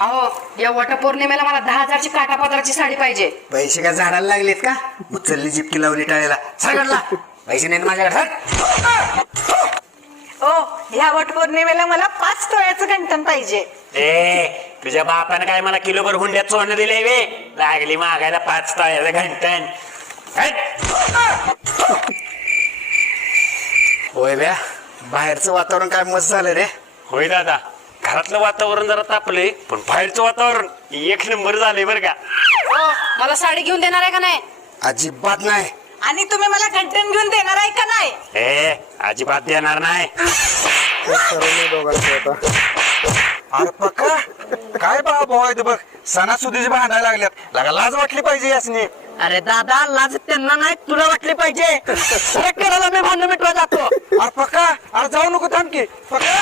अहो या वटपौर्णिमेला मला 10,000ची काठापदराची साडी पाहिजे. पैसे का झाडाला लागलेत का? उचलली जिपकी लावली टाळेला सगळ्यांना पैसे नाही माझ्याकडे. ओ ह्या वटपौर्णिमेला मला 5 तोळ्याचं गंठण पाहिजे. ए तुझ्या बापानं काय मला किलोभर हुंड्यात सोनं दिलंय वे लागली मागायला 5 तोळ्याचं घंटन. होय ब्या बाहेरचं वातावरण काय मस्त झालं रे. होय दादा घरातलं वातावरण जरा तापलंय पण बाहेरचं वातावरण 1 नंबर झालंय बरं का. मला साडी घेऊन देणार आहे का नाही? अजिबात नाही. आणि तुम्ही मला गंठण घेऊन देणार आहे का नाही? ए अजिबात देणार नाही. अरे पक्का काय भाऊ आहे बघ सणासुदीचे भांडायला लागल्यात लागा लाज वाटली पाहिजे यासनी. अरे दादा लाज त्यांना नाही तुला वाटली पाहिजे. करायला मी भांडण मिटवा जातो. अरे पक्का अरे जाऊ नको थांब की पक्का.